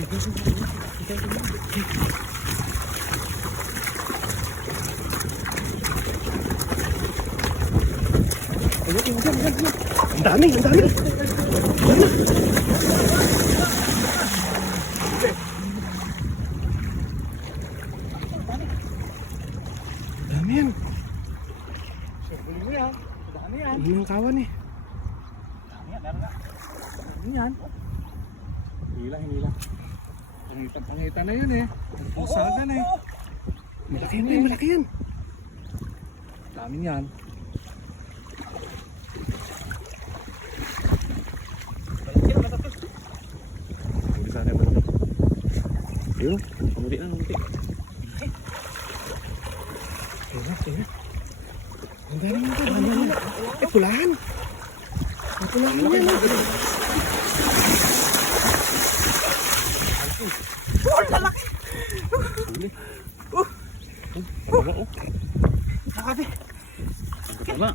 Ang dami, ang dami. Dami yan. Huli mo yan. Dami yan. Hindi ng kawan eh. Dami yan, meron nga. Dami yan. Hila. Pangitan na yun eh. Pusagan eh. Malaki yan eh, malaki yan. Dami yan. Huli sana ba ito? Ayun, pamuti na, pamuti. Ayun. Ang dami nito, dami. Pulahan. Ay, pulahan yan. Lalaki! Huli. Wala oh. Nakati. Wala.